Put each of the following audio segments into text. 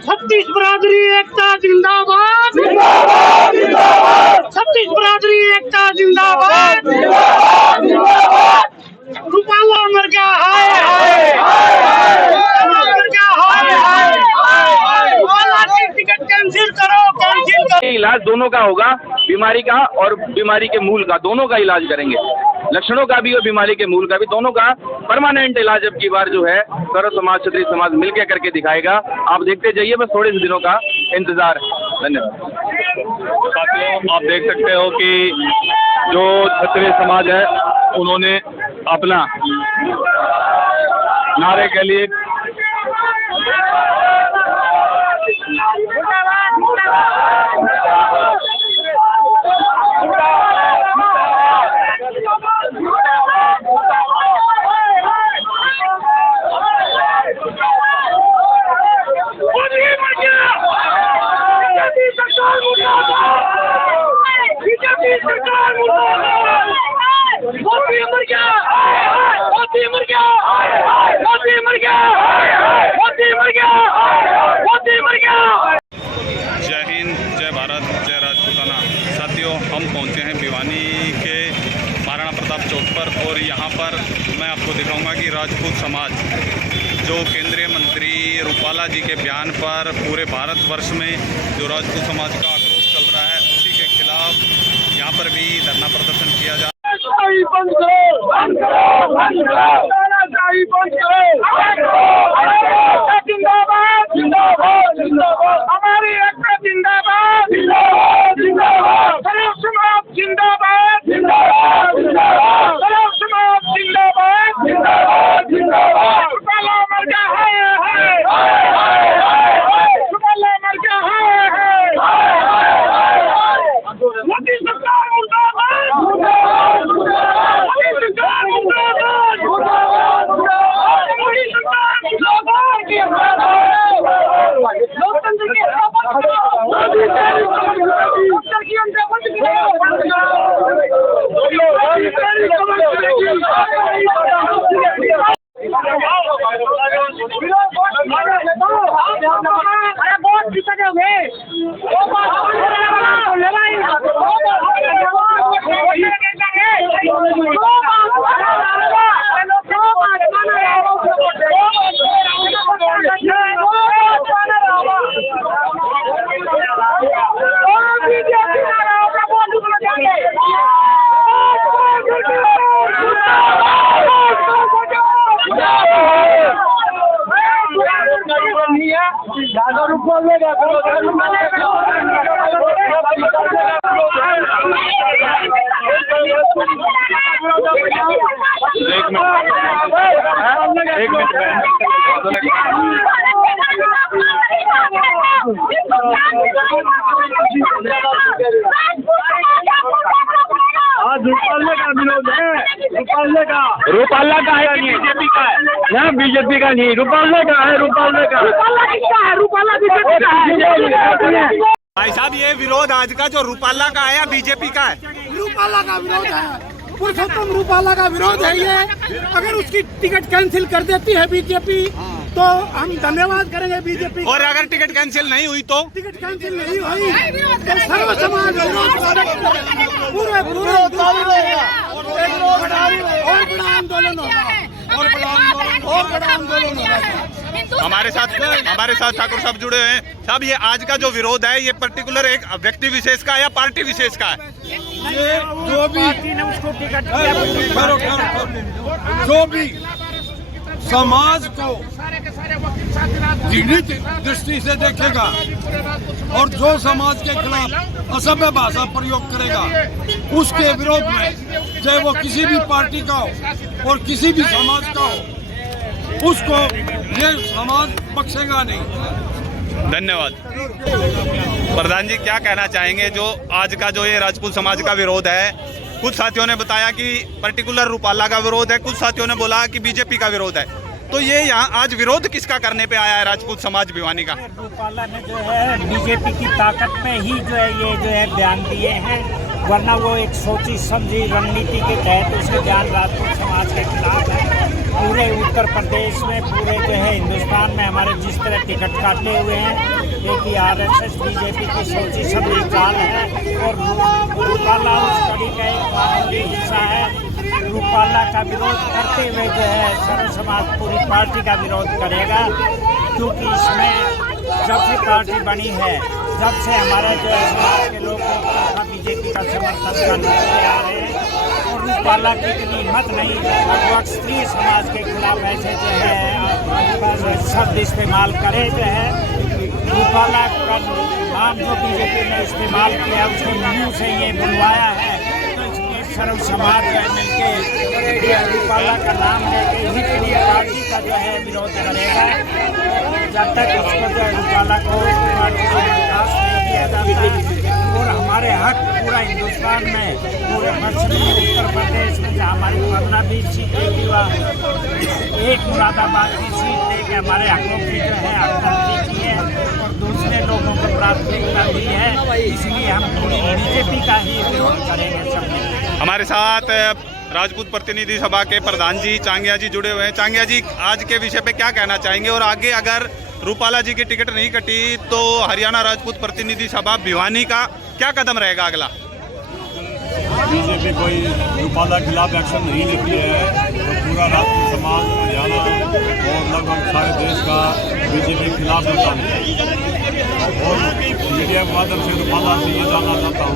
छत्तीस बरादरी एकता जिंदाबाद, छत्तीस बरादरी एकता जिंदाबाद। रूपाला मर गया, हाय मर गया, हाय रूपाला की टिकट कैंसिल करो, कैंसिल करो। इलाज दोनों का होगा, बीमारी का और बीमारी के मूल का, दोनों का इलाज करेंगे। लक्षणों का भी और बीमारी के मूल का भी, दोनों का परमानेंट इलाज अब की बार जो है सर्व समाज क्षत्रिय समाज मिलकर करके दिखाएगा। आप देखते जाइए, बस थोड़े से दिनों का इंतजार। धन्यवाद। साथियों, आप देख सकते हो कि जो क्षत्रिय समाज है उन्होंने अपना नारे के लिए जय हिंद, जय भारत, जय राजपूताना। साथियों, हम पहुंचे हैं भिवानी के महाराणा प्रताप चौक पर और यहाँ पर मैं आपको दिखाऊंगा कि राजपूत समाज जो केंद्रीय मंत्री रूपाला जी के बयान पर पूरे भारतवर्ष में जो राजपूत समाज का आक्रोश चल रहा है, उसी के खिलाफ यहाँ पर भी धरना प्रदर्शन किया जा रहा है। जिंदाबाद जिंदाबाद जिंदाबाद, हमारी एकता जिंदाबाद जिंदाबाद जिंदाबाद, सर्व समाज जिंदाबाद जिंदाबाद जिंदाबाद, सर्व समाज जिंदाबाद जिंदाबाद जिंदाबाद। रूपाला मर गया, हाय रूपाला मर गया, हाय मोदी सरकार मुर्दाबाद, मोदी सरकार मुर्दाबाद, मोदी सरकार मुर्दाबाद। लोकतंत्र की आज रूपाला का विरोध है, रूपाला का है, बीजेपी का है ना, बीजेपी का नहीं, रूपाला का है, रूपाला का है, रूपाला बीजेपी का है। भाई साहब, ये विरोध आज का जो रूपाला का है या बीजेपी का है? रूपाला का विरोध है, पुरुषोत्तम रूपाला का विरोध है ये। अगर उसकी टिकट कैंसिल कर देती है बीजेपी तो हम धन्यवाद करेंगे बीजेपी। और अगर टिकट कैंसिल नहीं हुई तो? टिकट कैंसिल नहीं हुई तो सर्व समाज पूरे पूरे और बड़ा आंदोलन होगा, और बड़ा आंदोलन होगा। हमारे साथ ठाकुर साहब जुड़े हैं। साहब, ये आज का जो विरोध है ये पर्टिकुलर एक व्यक्ति विशेष का है या पार्टी विशेष का है? ये जो भी समाज को घृणित दृष्टि से देखेगा और जो समाज के खिलाफ असभ्य भाषा प्रयोग करेगा, उसके विरोध में, चाहे वो किसी भी पार्टी का हो और किसी भी समाज का हो, उसको ये समाज बख्शेगा नहीं। धन्यवाद। प्रधान जी, क्या कहना चाहेंगे जो आज का जो ये राजपूत समाज का विरोध है? कुछ साथियों ने बताया कि पर्टिकुलर रूपाला का विरोध है, कुछ साथियों ने बोला कि बीजेपी का विरोध है। तो ये यहाँ आज विरोध किसका करने पे आया है राजपूत समाज भिवानी का? रूपाला ने जो है बीजेपी की ताकत में ही जो है ये जो है बयान दिए हैं, वरना वो एक सोची समझी रणनीति के तहत उसके बयान राजपूत समाज के खिलाफ है। पूरे उत्तर प्रदेश में, पूरे जो है हिंदुस्तान में हमारे जिस तरह टिकट काटे हुए हैं, एक ही RSS बीजेपी की सोची सबरी चाल है और रूपाला उस कड़ी का एक मामूली हिस्सा है। रूपाला का विरोध करते हुए जो है सर्व समाज पूरी पार्टी का विरोध करेगा, क्योंकि इसमें जब से पार्टी बनी है, जब से हमारे जो है समाज के लोग बीजेपी का समर्थन करने आ रहे हैं और रूपाला की इतनी हिम्मत नहीं लगभग स्त्री समाज के खिलाफ ऐसे जो है शब्द इस्तेमाल करे जो है। रूपाला का नाम जो बीजेपी ने इस्तेमाल किया उसके मुंह से ये बुलवाया है, तो इसलिए सर्व समाज जो है मिलकर रूपाला का नाम लेके ही पूरी पार्टी का जो है विरोध करेगा। जब तक उसको जो है रूपाला को पार्टी का विकास नहीं किया जाता है और हमारे हक पूरा हिंदुस्तान में, पूरे पश्चिमी उत्तर प्रदेश में जहाँ हमारी 15-20 सीटें की एक मुरादाबाद की सीट लेके हमारे हकों की जो है हमदर्दी की है और दूसरे लोगों को प्राथमिकता दी है, इसलिए हम पूरी बीजेपी का ही विरोध करेंगे सब। हमारे साथ राजपूत प्रतिनिधि सभा के प्रधान जी चांगिया जी जुड़े हुए हैं। चांगिया जी, आज के विषय पे क्या कहना चाहेंगे और आगे अगर रूपाला जी की टिकट नहीं कटी तो हरियाणा राजपूत प्रतिनिधि सभा भिवानी का क्या कदम रहेगा अगला? बीजेपी कोई रूपाला खिलाफ एक्शन नहीं लेती है तो पूरा राजपूत समाज हरियाणा और लगभग सारे देश का बीजेपी खिलाफ होता है। और मीडिया के माध्यम से रूपाला से ये जानना चाहता हूँ,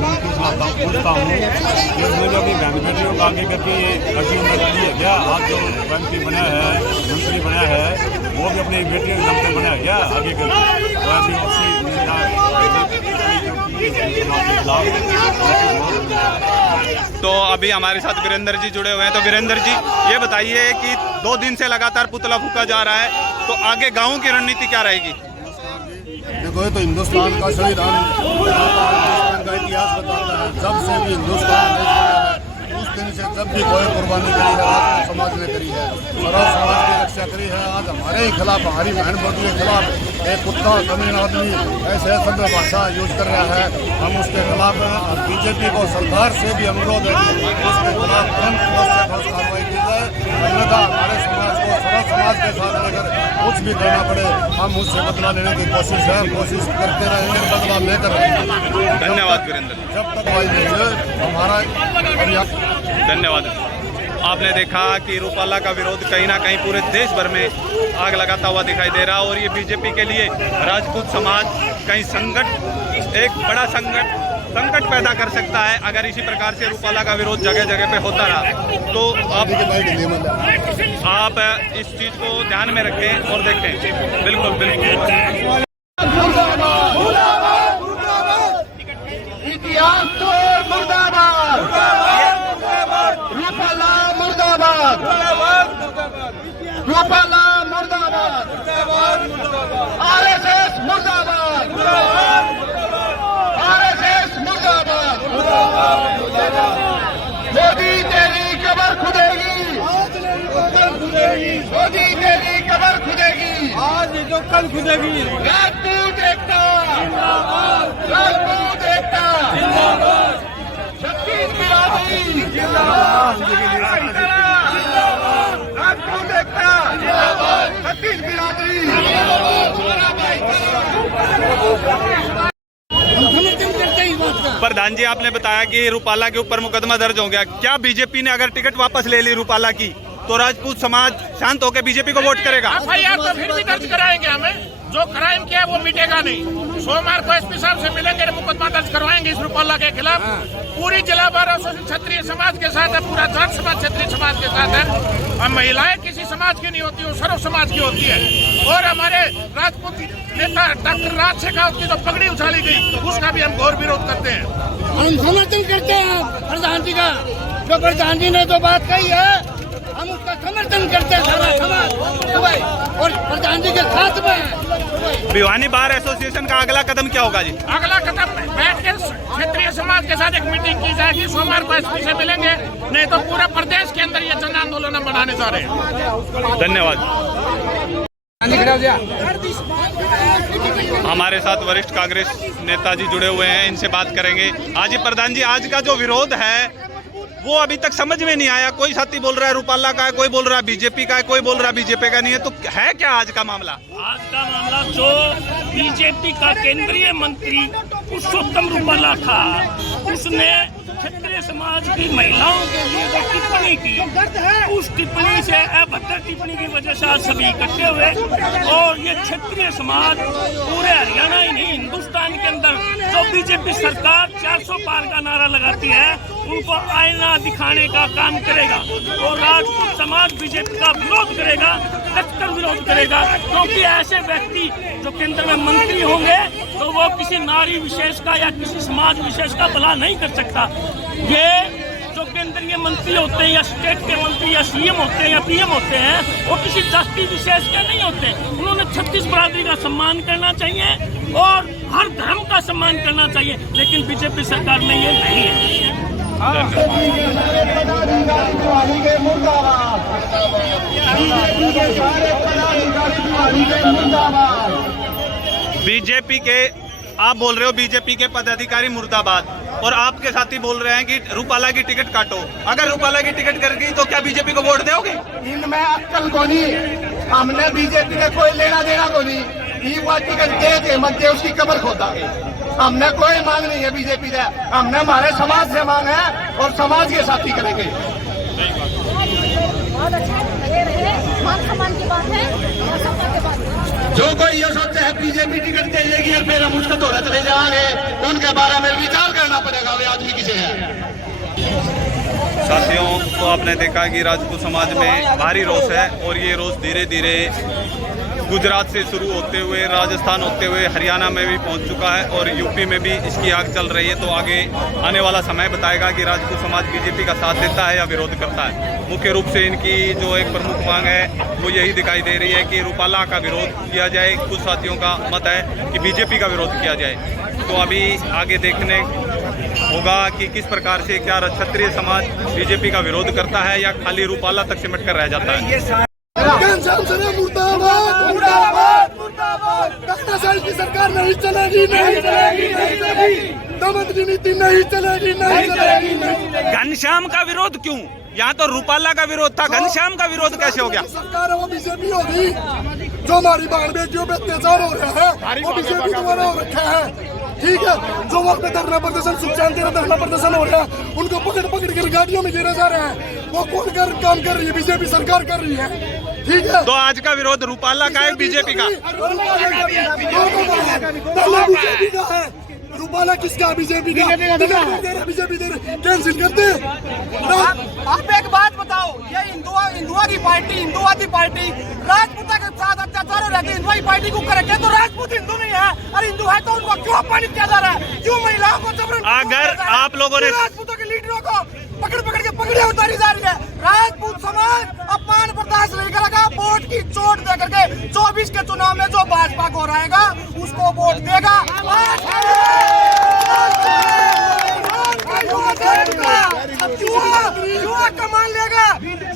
पूछता हूँ कि उसने जो अपनी बहन बेटियों को आगे करके अर्जी उम्मीदवार है क्या? आज जो मंत्री बना है, मंत्री बना है, वो भी अपनी बेटियों के दम पे बना है क्या आगे करके? तो ऐसी तो अभी हमारे साथ वीरेंद्र जी जुड़े हुए हैं। तो वीरेंद्र जी, ये बताइए कि 2 दिन से लगातार पुतला फूका जा रहा है, तो आगे गाँव की रणनीति क्या रहेगी? देखो, ये तो हिंदुस्तान का संविधान, हिंदुस्तान का इतिहास बताता है। जब से भी हिंदुस्तान उस दिन से जब भी कोई कुर्बानी करी है आज समाज ने करी है, सर्व समाज की रक्षा करी है। आज हमारे ही खिलाफ, हमारी बहन बेटियों के खिलाफ एक कुत्ता तमिल आदमी ऐसे सभ्य भाषा यूज कर रहा है, हम उसके खिलाफ हैं। और बीजेपी को सरकार से भी अनुरोध है कि उसके खिलाफ तुरंत ठोस कार्रवाई की जाए, अन्यथा हमारे समाज को सर्व समाज के साथ लेकर कुछ भी करना पड़े, हम उससे बदला लेने की कोशिश करते रहेंगे, बदला लेकर रहेंगे। धन्यवाद वीरेंद्र, जब तक भाई नहीं है हमारा। धन्यवाद। आपने देखा कि रूपाला का विरोध कहीं ना कहीं पूरे देश भर में आग लगाता हुआ दिखाई दे रहा, और ये बीजेपी के लिए राजपूत समाज कहीं एक बड़ा संकट पैदा कर सकता है अगर इसी प्रकार से रूपाला का विरोध जगह जगह पे होता रहा। तो आप इस चीज को ध्यान में रखें और देखें। बिल्कुल बिल्कुल। इतिहास तो मुर्दाबाद, रूपाला मुर्दाबाद, रूपाला मुर्दाबाद, RSS मुर्दाबाद, RSS मुर्दाबाद। मोदी तेरी कबर खुदेगी, मोदी तेरी कबर खुदेगी, आज जो कल खुदेगी। राजपूत एकता, राजपूत एकता, छत्तीस बिरादरी, राजपूत एकता, छत्तीस बिरादरी। प्रधान जी, आपने बताया कि रूपाला के ऊपर मुकदमा दर्ज हो गया। क्या बीजेपी ने अगर टिकट वापस ले ली रूपाला की तो राजपूत समाज शांत होकर बीजेपी को वोट करेगा? FIR तो फिर भी दर्ज कराएंगे, हमें जो क्राइम किया वो मिटेगा नहीं। सोमवार को SP साहब से मिलेंगे, मुकदमा दर्ज करवाएंगे इस रूपाला के खिलाफ। पूरी जिला बार क्षत्रिय समाज के साथ है, पूरा जाट समाज क्षत्रिय समाज के साथ है। और महिलाएं किसी समाज की नहीं होती, वो सर्व समाज की होती है। और हमारे राजपूत नेता डॉक्टर राज शेखावत की जो पगड़ी उछाली गई उसका भी हम घोर विरोध करते हैं। हम समर्थन करते हैं प्रधान जी का, जो प्रधान जी ने जो बात कही है हम उसका समर्थन करते हैं सारा समाज, और प्रधान जी के साथ में। भिवानी बार एसोसिएशन का अगला कदम क्या होगा जी? अगला कदम बैठ के क्षेत्रीय समाज के साथ एक मीटिंग की जाएगी, सोमवार को SP से मिलेंगे, नहीं तो पूरे प्रदेश के अंदर ये जन आंदोलन हम बनाने जा रहे हैं। धन्यवाद। हमारे साथ वरिष्ठ कांग्रेस नेताजी जुड़े हुए हैं, इनसे बात करेंगे। आज प्रधान जी, आज का जो विरोध है वो अभी तक समझ में नहीं आया। कोई साथी बोल रहा है रूपाला का है, कोई बोल रहा है बीजेपी का है, कोई बोल रहा है बीजेपी का नहीं है। तो है क्या आज का मामला? आज का मामला जो बीजेपी का केंद्रीय मंत्री पुरुषोत्तम रूपाला था, उसने क्षत्रिय समाज की महिलाओं के लिए जो टिप्पणी की, उस टिप्पणी से अभद्र टिप्पणी की वजह से आज सभी इकट्ठे हुए। और ये क्षत्रिय समाज पूरे हरियाणा ही नहीं, हिंदुस्तान के अंदर जो बीजेपी सरकार 400 पार का नारा लगाती है, उनको आईना दिखाने का काम करेगा। और राजपूत समाज बीजेपी का विरोध करेगा, कट्टर विरोध करेगा, क्योंकि ऐसे व्यक्ति जो केंद्र में मंत्री होंगे तो वो किसी नारी विशेष का या किसी समाज विशेष का भला नहीं कर सकता। ये जो केंद्रीय मंत्री होते हैं या स्टेट के मंत्री या सीएम होते हैं या पीएम होते हैं, वो किसी जाति विशेष के नहीं होते। उन्होंने 36 बरादरी का सम्मान करना चाहिए और हर धर्म का सम्मान करना चाहिए, लेकिन बीजेपी सरकार में ये नहीं है। बीजेपी के आप बोल रहे हो बीजेपी के पदाधिकारी मुर्दाबाद, और आपके साथी बोल रहे हैं कि रूपाला की टिकट काटो। अगर रूपाला की टिकट कट गई तो क्या बीजेपी को वोट दोगे? इनमें अक्कल को नहीं, हमने बीजेपी का कोई लेना देना को नहीं। ये वो टिकट दे के मत दे, उसकी कब्र खोदा है। हमने कोई मांग नहीं है बीजेपी से, हमने हमारे समाज से मांग है और समाज के साथी करेंगे। जो कोई ये सोचते हैं बीजेपी टिकट दे देगी और फिर हम उसको तोड़े चले जाएंगे, उनके बारे में विचार करना पड़ेगा वे आदमी किसे है। साथियों, तो आपने देखा कि राजपूत समाज में भारी रोष है और ये रोष धीरे धीरे गुजरात से शुरू होते हुए राजस्थान होते हुए हरियाणा में भी पहुंच चुका है और यूपी में भी इसकी आग चल रही है। तो आगे आने वाला समय बताएगा कि राजपूत समाज बीजेपी का साथ देता है या विरोध करता है। मुख्य रूप से इनकी जो एक प्रमुख मांग है वो यही दिखाई दे रही है कि रूपाला का विरोध किया जाए। कुछ साथियों का मत है कि बीजेपी का विरोध किया जाए। तो अभी आगे देखने होगा कि किस प्रकार से क्या क्षत्रिय समाज बीजेपी का विरोध करता है या खाली रूपाला तक सिमट कर रह जाता है। की सरकार नहीं चलेगी, नहीं चलेगी, नहीं चलेगी। दमन की नीति नहीं चलेगी, नहीं चलेगी, नहीं चलेगी। घनश्याम का विरोध क्यों? यहाँ तो रूपाला का विरोध था, घनश्याम का विरोध कैसे हो गया? सरकार है वो बीजेपी होगी। जो हमारी बहन बेटियों पे अत्याचार हो रहा है वो बीजेपी द्वारा हो रखा है। ठीक है, जो वक्त धरना प्रदर्शन सुख शांति धरना प्रदर्शन हो रहा है, उनको पकड़ पकड़ कर गाड़ियों में गिरा जा रहा है। वो कौन काम कर रही है? बीजेपी सरकार कर रही है। ठीक है, तो आज का विरोध रूपाला का है बीजेपी का? बीजेपी का है। रूपाला किसका? बीजेपी का। बीजेपी कैंसिल करते। आप एक बात बताओ, ये हिंदुआ की पार्टी, हिंदुवादी पार्टी राजपूता के साथ अत्याचार हो रहा है, हिंदुआ पार्टी को करेंगे तो राजपूत हिंदू नहीं है और हिंदू है तो उनको क्यों अपमानित किया जा रहा है? क्यों महिलाओं को जबरन? अगर आप लोगों ने राजपूतों के लीडरों को पकड़ पकड़ के पगड़ियां उतारी जा रही है, राजपूत समाज अपमान बर्दाश्त नहीं करेगा। वोट की चोट दे करके 24 के चुनाव में जो भाजपा को हराएगा उसको वोट देगा। युवा कमान लेगा,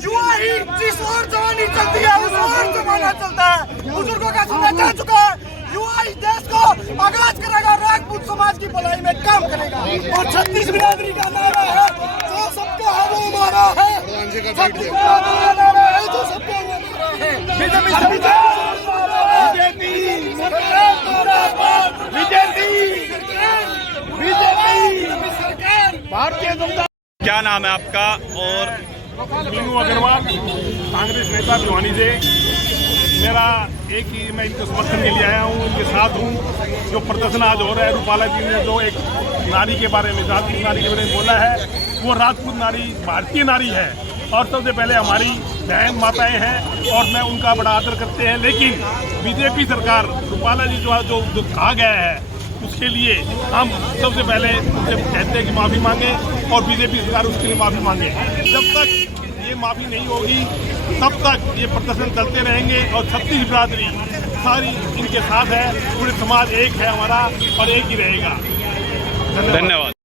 युवा ही जिस और जवानी चलती है उस और जमाना चलता है। बुजुर्गों का समय जा चुका है, युवा इस देश को आगाज करेगा, राजपूत समाज की भलाई में काम करेगा। और 36 बिरादरी का नारा है, जो सबका है वो हमारा है। 36 बिरादरी का नारा है, जो सबका है वो हमारा है। भारतीय जनता। क्या नाम है आपका? और मीनू अग्रवाल, कांग्रेस नेता भिवानी से। मेरा एक ही, मैं इनके समर्थन के लिए आया हूँ, उनके साथ हूँ। जो प्रदर्शन आज हो रहा है, रूपाला जी ने जो एक नारी के बारे में, राजपूत नारी के बारे में बोला है, वो राजपूत नारी भारतीय नारी है और सबसे पहले हमारी बहन माताएं हैं और मैं उनका बड़ा आदर करते हैं। लेकिन बीजेपी सरकार, रूपाला जी जो कहा गया है उसके लिए हम सबसे पहले उनसे कहते हैं कि माफ़ी मांगे और बीजेपी सरकार उसके लिए माफ़ी मांगे। जब तक ये माफ़ी नहीं होगी तब तक ये प्रदर्शन चलते रहेंगे और 36 बिरादरी सारी इनके साथ है। पूरे समाज एक है हमारा और एक ही रहेगा। धन्यवाद।